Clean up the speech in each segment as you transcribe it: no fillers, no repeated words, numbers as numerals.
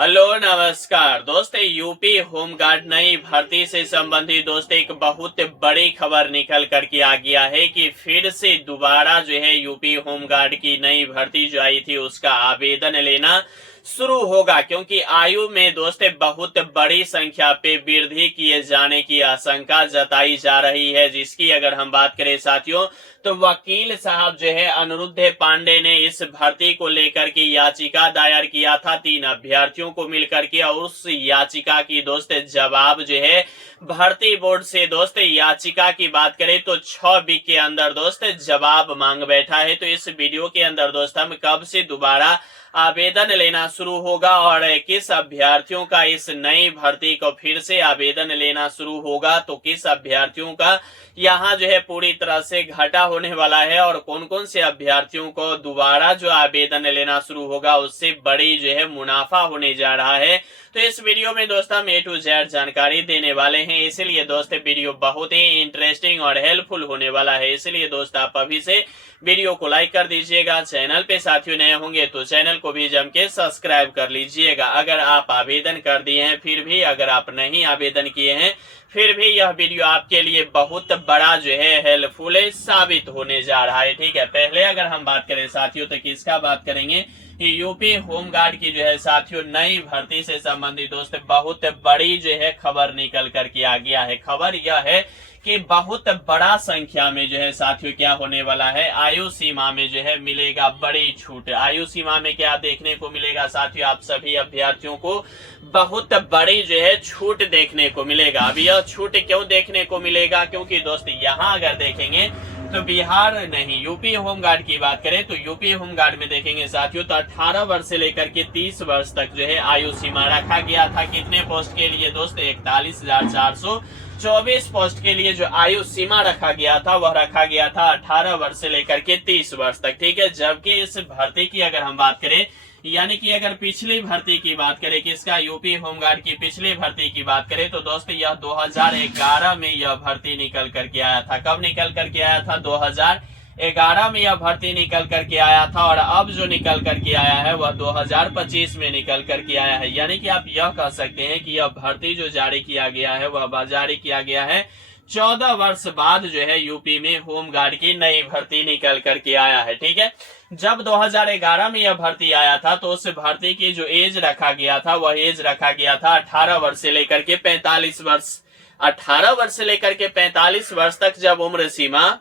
Hello नमस्कार दोस्तों, UP home guard नई भर्ती से संबंधित दोस्तों एक बहुत बड़ी खबर निकल कर के आ गया है कि फिर से दोबारा जो है यूपी होमगार्ड की नई भर्ती जो आई थी उसका आवेदन लेना शुरू होगा, क्योंकि आयु में दोस्तों बहुत बड़ी संख्या पे वृद्धि किए जाने की आशंका जताई जा रही है। जिसकी अगर हम बात करें साथियों, तो वकील साहब जो है अनिरुद्ध पांडे ने इस भर्ती को लेकर के याचिका दायर किया था 3 अभ्यर्थियों को मिलकर के, और उस याचिका की दोस्त जवाब जो है भर्ती बोर्ड से दोस्त याचिका की बात करें तो 6 वीक के अंदर दोस्त जवाब मांग बैठा है। तो इस वीडियो के अंदर दोस्त हम कब से दोबारा आवेदन लेना शुरू होगा और किस अभ्यर्थियों का इस नई भर्ती को फिर से आवेदन लेना शुरू होगा, तो किस अभ्यर्थियों का यहाँ जो है पूरी तरह से घाटा होने वाला है और कौन कौन से अभ्यर्थियों को दोबारा जो आवेदन लेना शुरू होगा उससे बड़ी जो है मुनाफा होने जा रहा है। तो इस वीडियो में दोस्त हम A to Z जानकारी देने वाले हैं, इसलिए दोस्त वीडियो बहुत ही इंटरेस्टिंग और हेल्पफुल होने वाला है। इसलिए दोस्त आप अभी से वीडियो को लाइक कर दीजिएगा। चैनल पे साथियों नए होंगे तो चैनल को भी जम के सब्सक्राइब कर लीजिएगा। अगर आप आवेदन कर दिए हैं, फिर भी अगर आप नहीं आवेदन किए हैं, फिर भी यह वीडियो आपके लिए बहुत बड़ा जो है हेल्पफुल साबित होने जा रहा है। ठीक है, पहले अगर हम बात करें साथियों तो किसका बात करेंगे कि यूपी होमगार्ड की जो है साथियों नई भर्ती से संबंधित दोस्त बहुत बड़ी जो है खबर निकल करके आ गया है। खबर यह है कि बहुत बड़ा संख्या में जो है साथियों क्या होने वाला है, आयु सीमा में जो है मिलेगा बड़ी छूट। आयु सीमा में क्या देखने को मिलेगा साथियों, आप सभी अभ्यर्थियों को बहुत बड़ी जो है छूट देखने को मिलेगा। अब यह छूट क्यों देखने को मिलेगा, क्योंकि दोस्त यहाँ अगर देखेंगे तो बिहार नहीं यूपी होमगार्ड की बात करें तो यूपी होमगार्ड में देखेंगे साथियों तो 18 वर्ष से लेकर के 30 वर्ष तक जो है आयु सीमा रखा गया था। कितने पोस्ट के लिए दोस्त, 41,424 पोस्ट के लिए जो आयु सीमा रखा गया था वह रखा गया था 18 वर्ष से लेकर के 30 वर्ष तक। ठीक है, जबकि इस भर्ती की अगर हम बात करें, यानी कि अगर पिछली भर्ती की बात करें, किसका, यूपी होमगार्ड की पिछली भर्ती की बात करें तो दोस्त यह 2011 में यह भर्ती निकल करके आया था। कब निकल करके आया था, 2011 में यह भर्ती निकल करके आया था, और अब जो निकल करके आया है वह 2025 में निकल करके आया है। यानी कि आप यह कह सकते हैं कि यह भर्ती जो जारी किया गया है वह जारी किया गया है 14 वर्ष बाद जो है यूपी में होमगार्ड की नई भर्ती निकल करके आया है। ठीक है, जब 2011 में यह भर्ती आया था तो उस भर्ती की जो एज रखा गया था वह एज रखा गया था 18 वर्ष से लेकर के 45 वर्ष। 18 वर्ष से लेकर के 45 वर्ष तक जब उम्र सीमा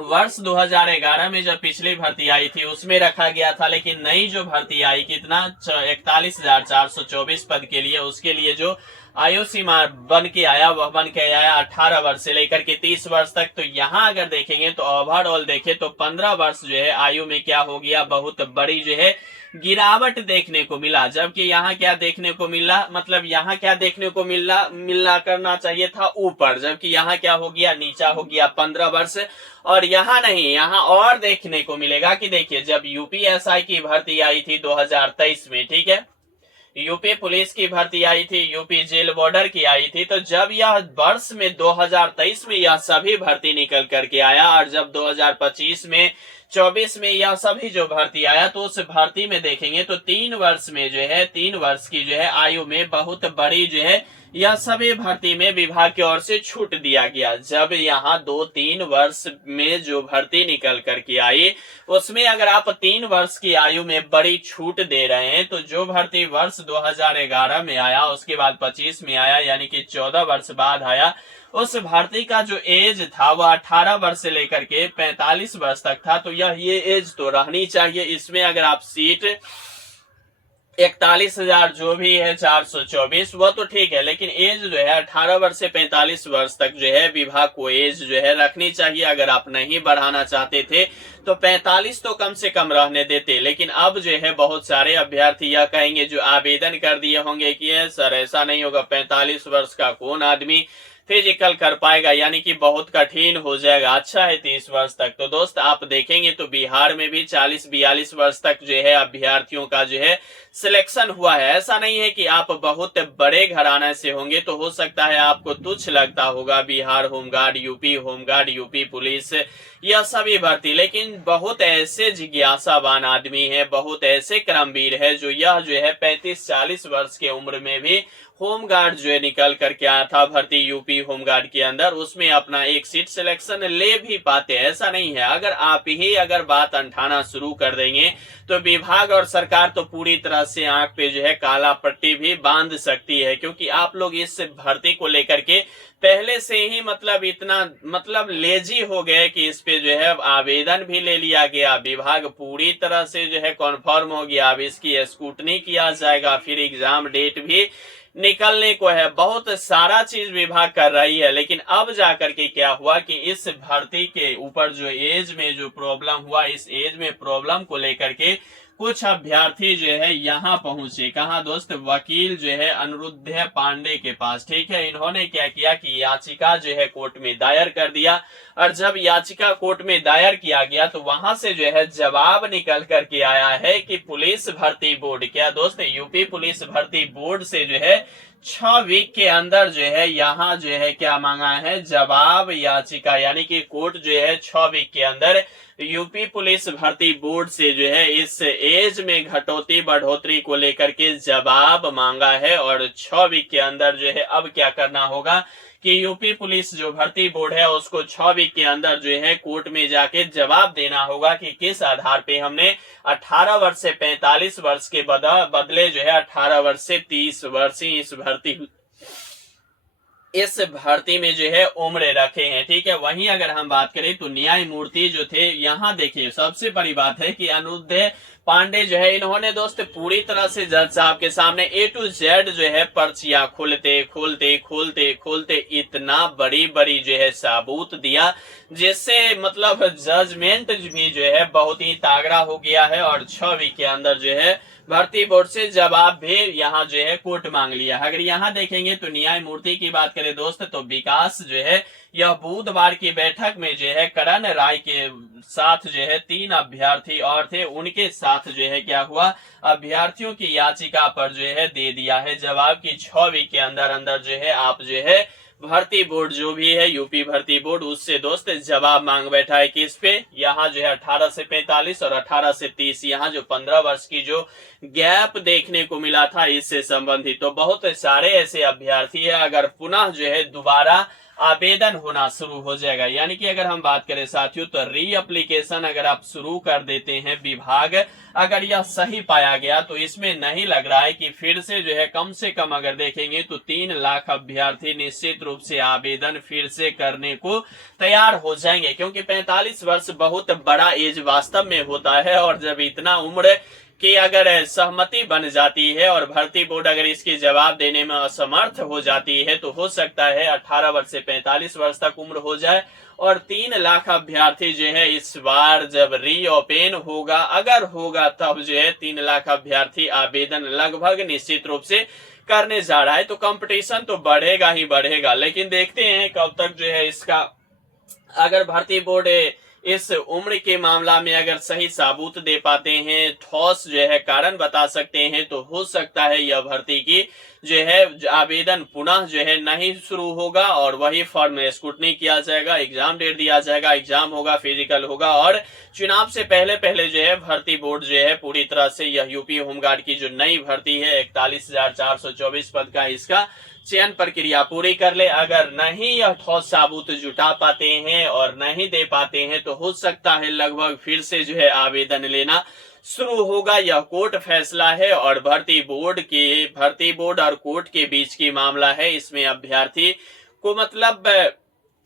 वर्ष 2011 में जब पिछली भर्ती आई थी उसमें रखा गया था, लेकिन नई जो भर्ती आई कितना 41,424 पद के लिए, उसके लिए जो आयु सीमा बन के आया वह बन के आया 18 वर्ष से लेकर के 30 वर्ष तक। तो यहाँ अगर देखेंगे तो ओवरऑल देखें तो 15 वर्ष जो है आयु में क्या हो गया, बहुत बड़ी जो है गिरावट देखने को मिला। जबकि यहाँ क्या देखने को मिला, मतलब यहाँ क्या देखने को मिलना करना चाहिए था ऊपर, जबकि यहाँ क्या हो गया, नीचा हो गया 15 वर्ष। और यहाँ नहीं, यहाँ और देखने को मिलेगा कि देखिए जब यूपीएसआई की भर्ती आई थी 2023 में, ठीक है, यूपी पुलिस की भर्ती आई थी, यूपी जेल बॉर्डर की आई थी, तो जब यह वर्ष में 2023 में यह सभी भर्ती निकल करके आया और जब 2025 में 24 में यह सभी जो भर्ती आया तो उस भर्ती में देखेंगे तो 3 वर्ष में जो है 3 वर्ष की जो है आयु में बहुत बड़ी जो है यह सभी भर्ती में विभाग की ओर से छूट दिया गया। जब यहाँ 2-3 वर्ष में जो भर्ती निकल करके आई उसमें अगर आप 3 वर्ष की आयु में बड़ी छूट दे रहे हैं तो जो भर्ती वर्ष 2011 में आया उसके बाद 25 में आया, यानी कि 14 वर्ष बाद आया, उस भर्ती का जो एज था वह 18 वर्ष से लेकर के 45 वर्ष तक था। तो ये एज तो रहनी चाहिए। इसमें अगर आप सीट 41,000 जो भी है 424 वह तो ठीक है, लेकिन एज जो है 18 वर्ष से 45 वर्ष तक जो है विभाग को एज जो है रखनी चाहिए। अगर आप नहीं बढ़ाना चाहते थे तो 45 तो कम से कम रहने देते। लेकिन अब जो है बहुत सारे अभ्यर्थी यह कहेंगे जो आवेदन कर दिए होंगे कि सर ऐसा नहीं होगा, 45 वर्ष का कौन आदमी फिजिकल कर पाएगा, यानी कि बहुत कठिन हो जाएगा। अच्छा है 30 वर्ष तक। तो दोस्त आप देखेंगे तो बिहार में भी 40-42 वर्ष तक जो है अभ्यर्थियों का जो है सिलेक्शन हुआ है। ऐसा नहीं है कि आप बहुत बड़े घराने से होंगे तो हो सकता है आपको तुच्छ लगता होगा बिहार होमगार्ड, यूपी पुलिस, यह सभी भर्ती, लेकिन बहुत ऐसे जिज्ञासावान आदमी है, बहुत ऐसे क्रमवीर है जो यह जो है 35-40 वर्ष के उम्र में भी होमगार्ड जो है निकल करके आया था भर्ती यूपी होमगार्ड के अंदर, उसमें अपना एक सीट सिलेक्शन ले भी पाते। ऐसा नहीं है, अगर आप ही अगर बात अंठाना शुरू कर देंगे तो विभाग और सरकार तो पूरी तरह से आंख पे जो है काला पट्टी भी बांध सकती है, क्योंकि आप लोग इस भर्ती को लेकर के पहले से ही इतना लेजी हो गए कि इस पे जो है आवेदन भी ले लिया गया, विभाग पूरी तरह से जो है कॉन्फर्म हो गया, अब इसकी स्क्रूटनी किया जाएगा, फिर एग्जाम डेट भी निकलने को है, बहुत सारा चीज विभाग कर रही है। लेकिन अब जाकर के क्या हुआ कि इस भर्ती के ऊपर जो एज में जो प्रॉब्लम हुआ, इस एज में प्रॉब्लम को लेकर के कुछ अभ्यर्थी जो है यहाँ पहुंचे। कहाँ दोस्त? वकील जो है अनिरुद्ध पांडे के पास। ठीक है, इन्होंने क्या किया कि याचिका जो है कोर्ट में दायर कर दिया, और जब याचिका कोर्ट में दायर किया गया तो वहां से जो है जवाब निकल करके आया है कि पुलिस भर्ती बोर्ड, क्या दोस्त, यूपी पुलिस भर्ती बोर्ड से जो है 6 वीक के अंदर जो है यहाँ जो है क्या मांगा है, जवाब याचिका, यानी कि कोर्ट जो है 6 वीक के अंदर यूपी पुलिस भर्ती बोर्ड से जो है इस एज में घटोती बढ़ोतरी को लेकर के जवाब मांगा है। और 6 वीक के अंदर जो है अब क्या करना होगा कि यूपी पुलिस जो भर्ती बोर्ड है उसको 6 वीक के अंदर जो है कोर्ट में जाके जवाब देना होगा कि किस आधार पे हमने 18 वर्ष से 45 वर्ष के बदले जो है 18 वर्ष से 30 वर्ष ही इस भर्ती में जो है उम्र रखे हैं। ठीक है, वहीं अगर हम बात करें तो न्यायमूर्ति जो थे, यहाँ देखिए सबसे बड़ी बात है कि अनिरुद्ध पांडे जो है इन्होंने दोस्त पूरी तरह से जज साहब के सामने A to Z जो है पर्चियां खोलते इतना बड़ी जो है सबूत दिया, जिससे जजमेंट भी जो है बहुत ही तागड़ा हो गया है। और 6 वीक के अंदर जो है भर्ती बोर्ड से जवाब भी यहाँ जो है कोर्ट मांग लिया। अगर यहाँ देखेंगे तो न्यायमूर्ति की बात करें दोस्त तो विकास जो है यह बुधवार की बैठक में जो है करण राय के साथ जो है 3 अभ्यर्थी और थे, उनके साथ जो है क्या हुआ, अभ्यर्थियों की याचिका पर जो है दे दिया है जवाब की 6 वीक के अंदर जो है आप जो है भर्ती बोर्ड जो भी है यूपी भर्ती बोर्ड उससे दोस्त जवाब मांग बैठा है। किस पे? यहाँ जो है 18 से 45 और 18 से 30, यहाँ जो 15 वर्ष की जो गैप देखने को मिला था इससे संबंधित। तो बहुत सारे ऐसे अभ्यर्थी है, अगर पुनः जो है दोबारा आवेदन होना शुरू हो जाएगा, यानी कि अगर हम बात करें साथियों तो री एप्लीकेशन अगर आप शुरू कर देते हैं, विभाग अगर यह सही पाया गया तो इसमें नहीं लग रहा है कि फिर से जो है कम से कम अगर देखेंगे तो 3 लाख अभ्यर्थी निश्चित रूप से आवेदन फिर से करने को तैयार हो जाएंगे, क्योंकि 45 वर्ष बहुत बड़ा एज वास्तव में होता है। और जब इतना उम्र कि अगर सहमति बन जाती है और भर्ती बोर्ड अगर इसके जवाब देने में असमर्थ हो जाती है तो हो सकता है 18 वर्ष से 45 वर्ष तक उम्र हो जाए। और 3 लाख अभ्यर्थी जो है इस बार जब रीओपन होगा, अगर होगा तब जो है 3 लाख अभ्यर्थी आवेदन लगभग निश्चित रूप से करने जा रहा है। तो कंपटीशन तो बढ़ेगा ही बढ़ेगा, लेकिन देखते हैं कब तक जो है इसका, अगर भर्ती बोर्ड इस उम्र के मामला में अगर सही सबूत दे पाते हैं, ठोस जो है कारण बता सकते हैं, तो हो सकता है यह भर्ती की जो है आवेदन पुनः जो है नहीं शुरू होगा और वही फॉर्म में स्क्रूटनी किया जाएगा, एग्जाम डेट दिया जाएगा, एग्जाम होगा, फिजिकल होगा और चुनाव से पहले जो है भर्ती बोर्ड जो है पूरी तरह से यह यूपी होमगार्ड की जो नई भर्ती है 41,424 पद का, इसका चयन प्रक्रिया पूरी कर ले। अगर नहीं यह ठोस सबूत जुटा पाते हैं और नहीं दे पाते हैं तो हो सकता है लगभग फिर से जो है आवेदन लेना शुरू होगा। यह कोर्ट फैसला है और भर्ती बोर्ड और कोर्ट के बीच की मामला है। इसमें अभ्यर्थी को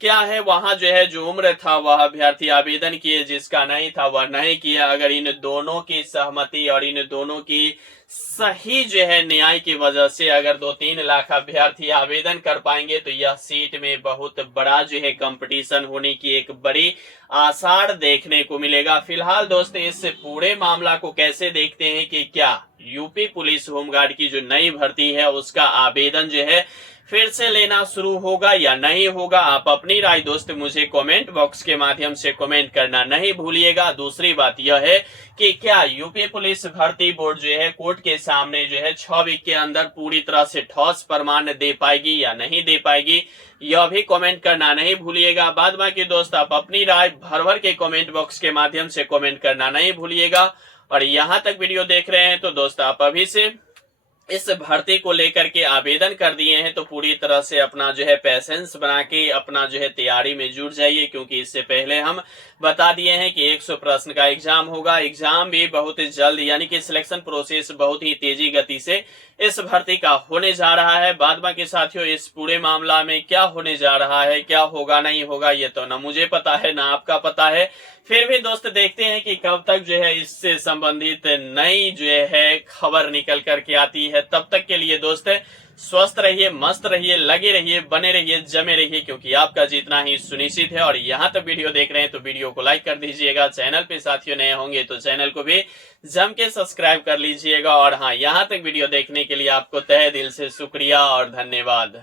क्या है, वहां जो है जो उम्र था वह अभ्यर्थी आवेदन किए, जिसका नहीं था वह नहीं किया। अगर इन दोनों की सहमति और इन दोनों की सही जो है न्याय की वजह से अगर 2-3 लाख अभ्यर्थी आवेदन कर पाएंगे तो यह सीट में बहुत बड़ा जो है कंपटीशन होने की एक बड़ी आसार देखने को मिलेगा। फिलहाल दोस्त इस पूरे मामला को कैसे देखते हैं कि क्या यूपी पुलिस होमगार्ड की जो नई भर्ती है उसका आवेदन जो है फिर से लेना शुरू होगा या नहीं होगा। आप अपनी राय दोस्त मुझे कमेंट बॉक्स के माध्यम से कमेंट करना नहीं भूलिएगा। दूसरी बात यह है कि क्या यूपी पुलिस भर्ती बोर्ड जो है कोर्ट के सामने जो है 6 वीक के अंदर पूरी तरह से ठोस प्रमाण दे पाएगी या नहीं दे पाएगी, यह भी कमेंट करना नहीं भूलिएगा। बाद बाकी दोस्त आप अपनी राय भर भर के कमेंट बॉक्स के माध्यम से कमेंट करना नहीं भूलिएगा। और यहां तक वीडियो देख रहे हैं तो दोस्त आप अभी से इस भर्ती को लेकर के आवेदन कर दिए हैं तो पूरी तरह से अपना जो है पैसेंस बना के अपना जो है तैयारी में जुट जाइए, क्योंकि इससे पहले हम बता दिए हैं कि 100 प्रश्न का एग्जाम होगा। एग्जाम भी बहुत जल्द यानी कि सिलेक्शन प्रोसेस बहुत ही तेजी गति से इस भर्ती का होने जा रहा है। बाद बाकी साथियों इस पूरे मामला में क्या होने जा रहा है, क्या होगा नहीं होगा, ये तो ना मुझे पता है ना आपका पता है। फिर भी दोस्त देखते हैं कि कब तक जो है इससे संबंधित नई जो है खबर निकल करके आती है। तब तक के लिए दोस्त स्वस्थ रहिए, मस्त रहिए, लगे रहिए, बने रहिए, जमे रहिए, क्योंकि आपका जीतना ही सुनिश्चित है। और यहाँ तक वीडियो देख रहे हैं तो वीडियो को लाइक कर दीजिएगा। चैनल पे साथियों नए होंगे तो चैनल को भी जम के सब्सक्राइब कर लीजिएगा। और हाँ, यहाँ तक वीडियो देखने के लिए आपको तहे दिल से शुक्रिया और धन्यवाद।